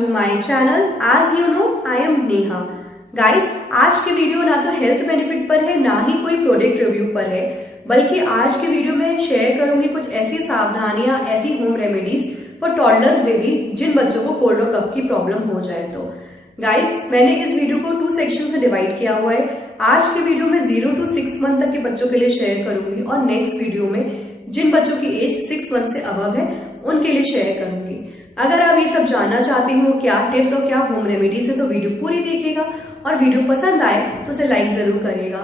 to my channel. As you know, I am Neha. Guys, आज की video ना तो हेल्थ बेनिफिट पर है ना ही कोई प्रोडक्ट रिव्यू पर है, बल्कि आज की वीडियो में शेयर करूंगी कुछ ऐसी सावधानियां, ऐसी home remedies for toddlers baby जिन बच्चों को कोल्ड और कफ की प्रॉब्लम हो जाए तो। गाइस, मैंने इस वीडियो को 2 सेक्शन से डिवाइड किया हुआ है। आज की वीडियो में 0 to 6 मंथ तक के बच्चों के लिए शेयर करूंगी और नेक्स्ट वीडियो में जिन बच्चों की एज 6 मंथ से अबव है उनके लिए शेयर करूंगी। अगर आप ये सब जानना चाहते हो क्या टिप्स और क्या होम रेमेडीज है तो वीडियो पूरी देखिएगा और वीडियो पसंद आए तो उसे लाइक जरूर करिएगा।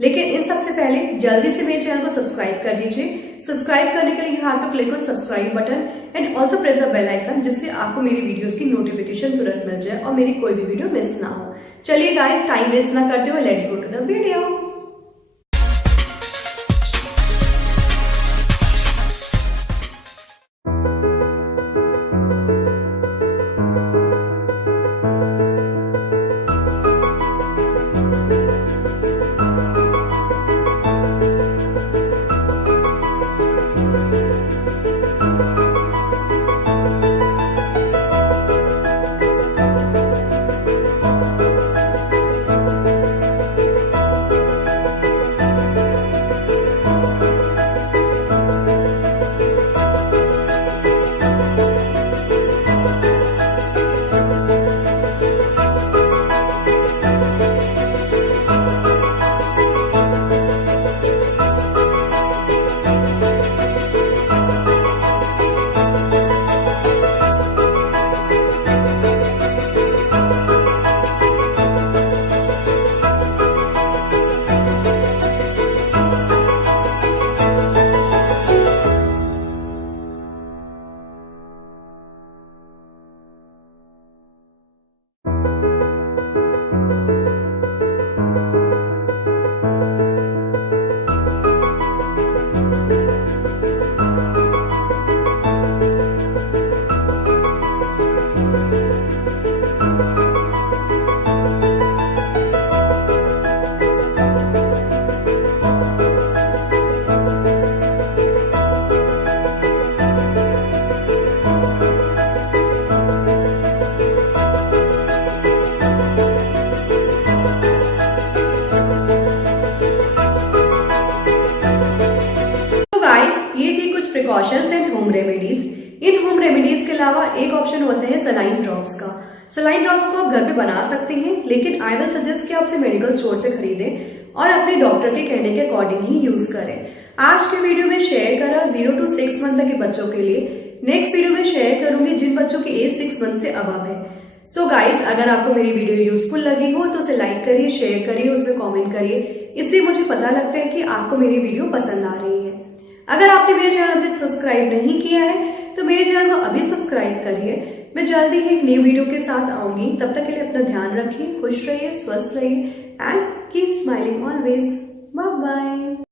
लेकिन इन सबसे पहले जल्दी से मेरे चैनल को सब्सक्राइब कर दीजिए। सब्सक्राइब करने के लिए you have to click on subscribe button and also press the bell icon, जिससे आपको मेरी वीडियोस की नोटिफिकेशन तुरंत मिल जाए और मेरी कोई भी वीडियो मिस ना हो। चलिए गाइस, टाइम वेस्ट ना करते हुए let's go to the video. Precautions and home remedies. इन होम रेमेडीज के अलावा एक ऑप्शन होता है सलाइन ड्रॉप्स का। सलाइन ड्रॉप्स को आप घर पे बना सकते हैं, लेकिन आई विल सजेस्ट कि आप उसे मेडिकल स्टोर से खरीदें और अपने डॉक्टर के कहने के अकॉर्डिंग ही यूज करें। आज के वीडियो में शेयर करा 0 to 6 मंथ तक के बच्चों के लिए। नेक्स्ट वीडियो में शेयर करूंगी जिन बच्चों की एज 6 मंथ से अबव है। सो गाइज, अगर आपको मेरी वीडियो यूजफुल लगी हो तो उसे लाइक करिए, शेयर करिए, उसमें कॉमेंट करिए। इससे मुझे पता लगता है कि आपको मेरी वीडियो पसंद आ रही है। अगर आपने मेरे चैनल को सब्सक्राइब नहीं किया है तो मेरे चैनल को अभी सब्सक्राइब करिए। मैं जल्दी ही एक नई वीडियो के साथ आऊंगी। तब तक के लिए अपना ध्यान रखिए, खुश रहिए, स्वस्थ रहिए and keep smiling always. Bye bye.